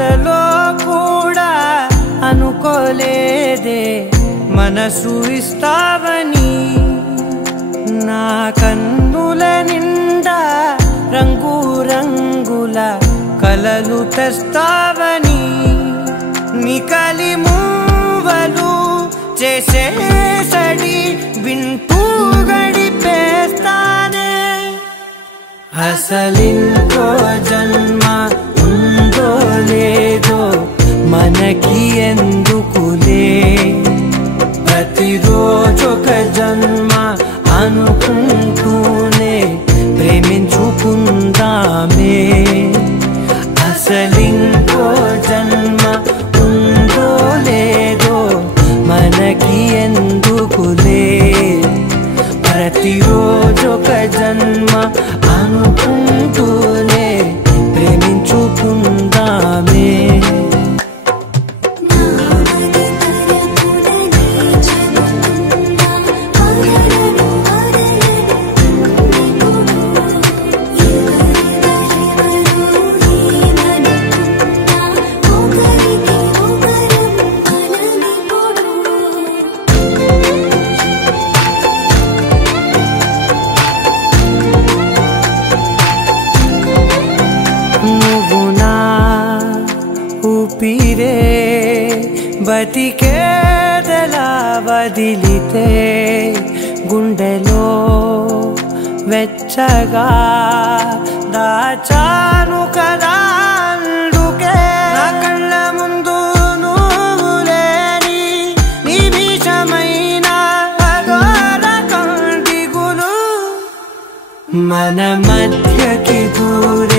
కలలో కూడా అనుకోలేదే మనసు ఇస్తావని నా కన్నుల నిండా రంగు రంగుల కలలు తెస్తావని నికలి మూవలు చేసేసడి వింటూ గడిపేస్తానే అసలింకో జన్మ ఉందో లేదో మనకి ఎందుకులే ప్రతిరోజొక జన్మ అనుకుంటూనే ప్రేమించుకుందామే అసలింకో జన్మ ఉందో లేదో మనకి ఎందుకులే ప్రతిరోజొక జన్మ అనుకుంటూనే ప్రేమించుకుందామే ఊపిరే బతికేదలా వదిలితే గుండెలో వెచ్చగా దాచాను కదా అందుకే నా కళ్ళ ముందు నువ్వు లేని నిమిషమైన అఘోర దిగులు మన మధ్యకి దూరే